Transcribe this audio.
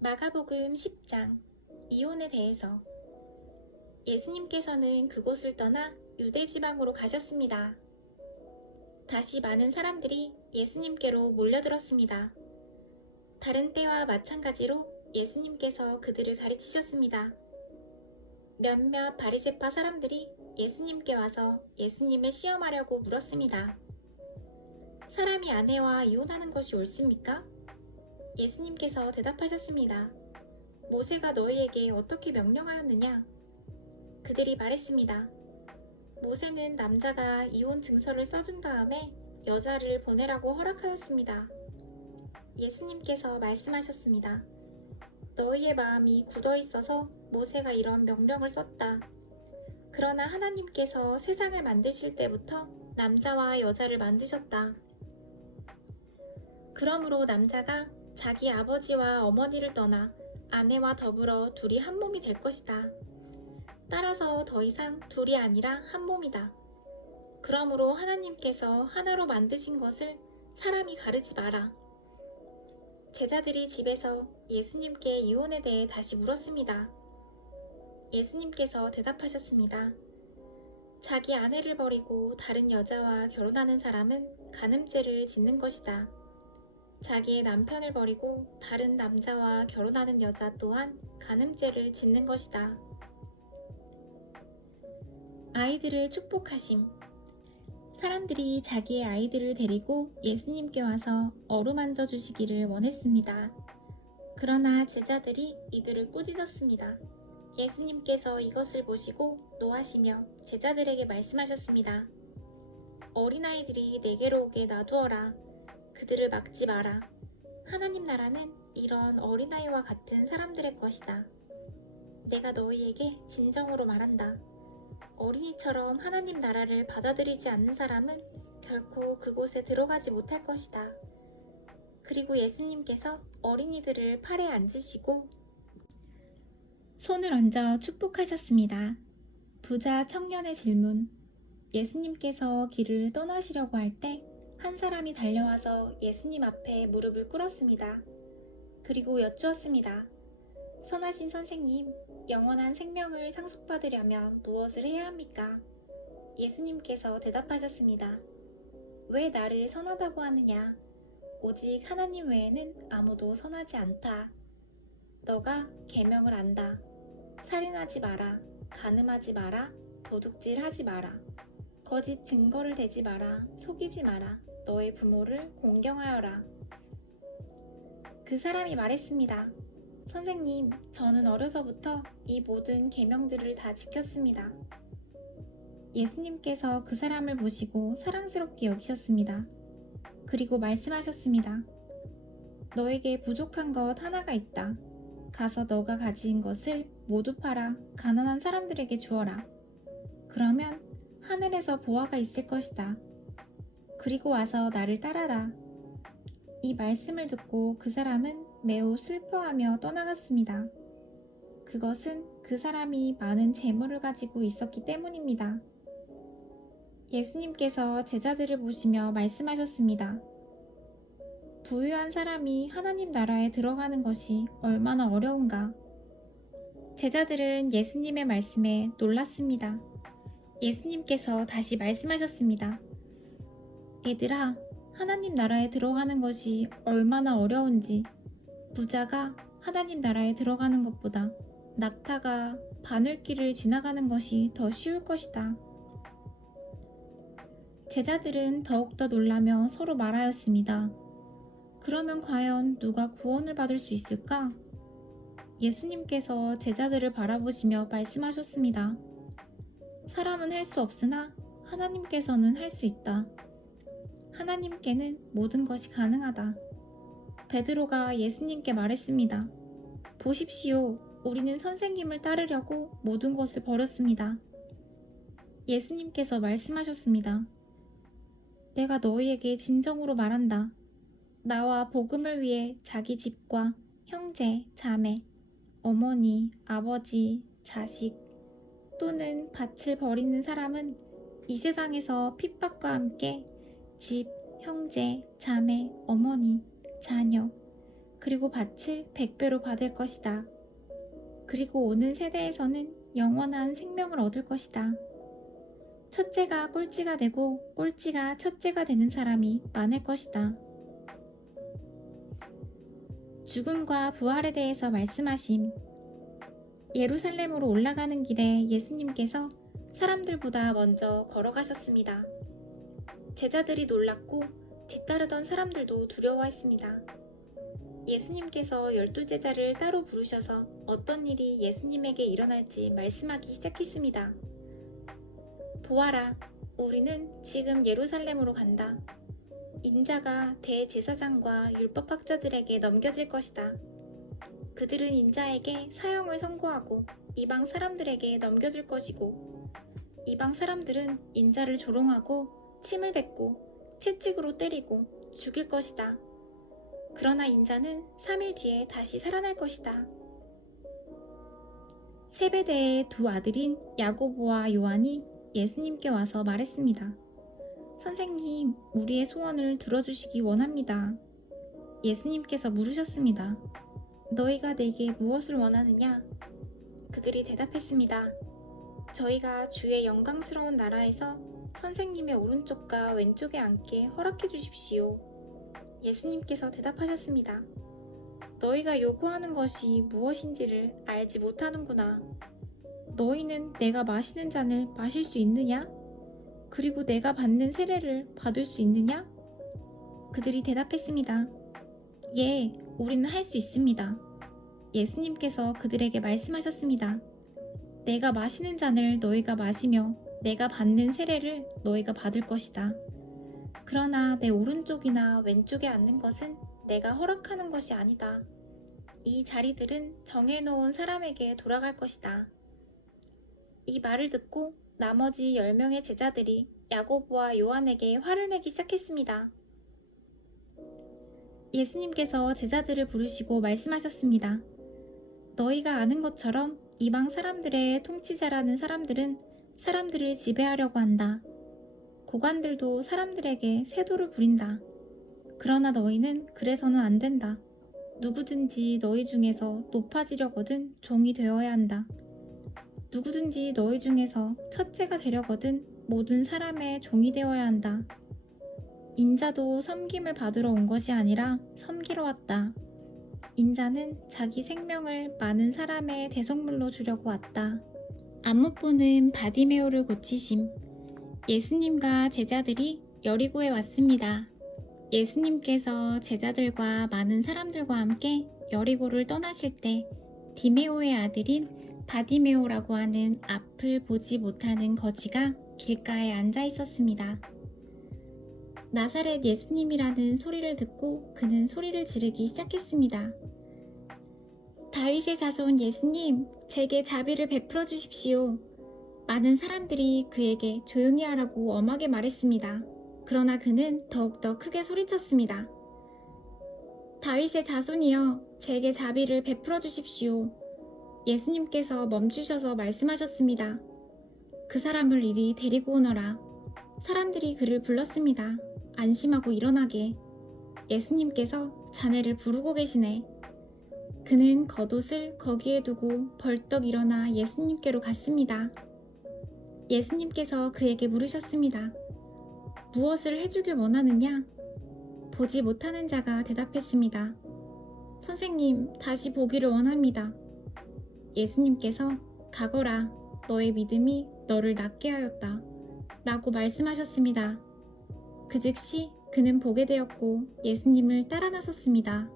마가복음 10장 이혼에 대해서 예수님께서는 그곳을 떠나 유대 지방으로 가셨습니다. 다시 많은 사람들이 예수님께로 몰려들었습니다. 다른 때와 마찬가지로 예수님께서 그들을 가르치셨습니다. 몇몇 바리새파 사람들이 예수님께 와서 예수님을 시험하려고 물었습니다. 사람이 아내와 이혼하는 것이 옳습니까? 예수님께서 대답하셨습니다. 모세가 너희에게 어떻게 명령하였느냐? 그들이 말했습니다. 모세는 남자가 이혼 증서를 써준 다음에 여자를 보내라고 허락하였습니다. 예수님께서 말씀하셨습니다. 너희의 마음이 굳어 있어서 모세가 이런 명령을 썼다. 그러나 하나님께서 세상을 만드실 때부터 남자와 여자를 만드셨다. 그러므로 남자가 자기 아버지와 어머니를 떠나 아내와 더불어 둘이 한 몸이 될 것이다. 따라서 더 이상 둘이 아니라 한 몸이다. 그러므로 하나님께서 하나로 만드신 것을 사람이 가르지 마라. 제자들이 집에서 예수님께 이혼에 대해 다시 물었습니다. 예수님께서 대답하셨습니다. 자기 아내를 버리고 다른 여자와 결혼하는 사람은 간음죄를 짓는 것이다. 자기의 남편을 버리고 다른 남자와 결혼하는 여자 또한 간음죄를 짓는 것이다. 아이들을 축복하심. 사람들이 자기의 아이들을 데리고 예수님께 와서 어루만져 주시기를 원했습니다. 그러나 제자들이 이들을 꾸짖었습니다. 예수님께서 이것을 보시고 노하시며 제자들에게 말씀하셨습니다. 어린아이들이 내게로 오게 놔두어라. 그들을 막지 마라. 하나님 나라는 이런 어린아이와 같은 사람들의 것이다. 내가 너희에게 진정으로 말한다. 어린이처럼 하나님 나라를 받아들이지 않는 사람은 결코 그곳에 들어가지 못할 것이다. 그리고 예수님께서 어린이들을 팔에 앉으시고 손을 얹어 축복하셨습니다. 부자 청년의 질문. 예수님께서 길을 떠나시려고 할 때 한 사람이 달려와서 예수님 앞에 무릎을 꿇었습니다. 그리고 여쭈었습니다. 선하신 선생님, 영원한 생명을 상속받으려면 무엇을 해야 합니까? 예수님께서 대답하셨습니다. 왜 나를 선하다고 하느냐? 오직 하나님 외에는 아무도 선하지 않다. 너가 계명을 안다. 살인하지 마라. 간음하지 마라. 도둑질하지 마라. 거짓 증거를 대지 마라. 속이지 마라. 너의 부모를 공경하여라. 그 사람이 말했습니다. 선생님, 저는 어려서부터 이 모든 계명들을 다 지켰습니다. 예수님께서 그 사람을 보시고 사랑스럽게 여기셨습니다. 그리고 말씀하셨습니다. 너에게 부족한 것 하나가 있다. 가서 너가 가진 것을 모두 팔아 가난한 사람들에게 주어라. 그러면 하늘에서 보화가 있을 것이다. 그리고 와서 나를 따라라. 이 말씀을 듣고 그 사람은 매우 슬퍼하며 떠나갔습니다. 그것은 그 사람이 많은 재물을 가지고 있었기 때문입니다. 예수님께서 제자들을 보시며 말씀하셨습니다. 부유한 사람이 하나님 나라에 들어가는 것이 얼마나 어려운가. 제자들은 예수님의 말씀에 놀랐습니다. 예수님께서 다시 말씀하셨습니다. 얘들아, 하나님 나라에 들어가는 것이 얼마나 어려운지 부자가 하나님 나라에 들어가는 것보다 낙타가 바늘길을 지나가는 것이 더 쉬울 것이다. 제자들은 더욱더 놀라며 서로 말하였습니다. 그러면 과연 누가 구원을 받을 수 있을까? 예수님께서 제자들을 바라보시며 말씀하셨습니다. 사람은 할 수 없으나 하나님께서는 할 수 있다. 하나님께는 모든 것이 가능하다. 베드로가 예수님께 말했습니다. 보십시오. 우리는 선생님을 따르려고 모든 것을 버렸습니다. 예수님께서 말씀하셨습니다. 내가 너희에게 진정으로 말한다. 나와 복음을 위해 자기 집과 형제, 자매, 어머니, 아버지, 자식 또는 밭을 버리는 사람은 이 세상에서 핍박과 함께 집, 형제, 자매, 어머니, 자녀, 그리고 밭을 100배로 받을 것이다. 그리고 오는 세대에서는 영원한 생명을 얻을 것이다. 첫째가 꼴찌가 되고 꼴찌가 첫째가 되는 사람이 많을 것이다. 죽음과 부활에 대해서 말씀하심. 예루살렘으로 올라가는 길에 예수님께서 사람들보다 먼저 걸어가셨습니다. 제자들이 놀랐고 뒤따르던 사람들도 두려워했습니다. 예수님께서 12제자를 따로 부르셔서 어떤 일이 예수님에게 일어날지 말씀하기 시작했습니다. 보아라, 우리는 지금 예루살렘으로 간다. 인자가 대제사장과 율법학자들에게 넘겨질 것이다. 그들은 인자에게 사형을 선고하고 이방 사람들에게 넘겨줄 것이고, 이방 사람들은 인자를 조롱하고 침을 뱉고 채찍으로 때리고 죽일 것이다. 그러나 인자는 3일 뒤에 다시 살아날 것이다. 세베대의 두 아들인 야고보와 요한이 예수님께 와서 말했습니다. 선생님, 우리의 소원을 들어주시기 원합니다. 예수님께서 물으셨습니다. 너희가 내게 무엇을 원하느냐? 그들이 대답했습니다. 저희가 주의 영광스러운 나라에서 선생님의 오른쪽과 왼쪽에 앉게 허락해 주십시오. 예수님께서 대답하셨습니다. 너희가 요구하는 것이 무엇인지를 알지 못하는구나. 너희는 내가 마시는 잔을 마실 수 있느냐? 그리고 내가 받는 세례를 받을 수 있느냐? 그들이 대답했습니다. 예, 우리는 할 수 있습니다. 예수님께서 그들에게 말씀하셨습니다. 내가 마시는 잔을 너희가 마시며 내가 받는 세례를 너희가 받을 것이다. 그러나 내 오른쪽이나 왼쪽에 앉는 것은 내가 허락하는 것이 아니다. 이 자리들은 정해놓은 사람에게 돌아갈 것이다. 이 말을 듣고 나머지 10명의 제자들이 야고보와 요한에게 화를 내기 시작했습니다. 예수님께서 제자들을 부르시고 말씀하셨습니다. 너희가 아는 것처럼 이방 사람들의 통치자라는 사람들은 사람들을 지배하려고 한다. 고관들도 사람들에게 세도를 부린다. 그러나 너희는 그래서는 안 된다. 누구든지 너희 중에서 높아지려거든 종이 되어야 한다. 누구든지 너희 중에서 첫째가 되려거든 모든 사람의 종이 되어야 한다. 인자도 섬김을 받으러 온 것이 아니라 섬기러 왔다. 인자는 자기 생명을 많은 사람의 대속물로 주려고 왔다. 안 못 보는 바디메오를 고치심. 예수님과 제자들이 여리고에 왔습니다. 예수님께서 제자들과 많은 사람들과 함께 여리고를 떠나실 때 디메오의 아들인 바디메오라고 하는 앞을 보지 못하는 거지가 길가에 앉아 있었습니다. 나사렛 예수님이라는 소리를 듣고 그는 소리를 지르기 시작했습니다. 다윗의 자손 예수님, 제게 자비를 베풀어 주십시오. 많은 사람들이 그에게 조용히 하라고 엄하게 말했습니다. 그러나 그는 더욱더 크게 소리쳤습니다. 다윗의 자손이여, 제게 자비를 베풀어 주십시오. 예수님께서 멈추셔서 말씀하셨습니다. 그 사람을 이리 데리고 오너라. 사람들이 그를 불렀습니다. 안심하고 일어나게. 예수님께서 자네를 부르고 계시네. 그는 겉옷을 거기에 두고 벌떡 일어나 예수님께로 갔습니다. 예수님께서 그에게 물으셨습니다. 무엇을 해주길 원하느냐? 보지 못하는 자가 대답했습니다. 선생님, 다시 보기를 원합니다. 예수님께서 가거라, 너의 믿음이 너를 낫게 하였다. 라고 말씀하셨습니다. 그 즉시 그는 보게 되었고 예수님을 따라 나섰습니다.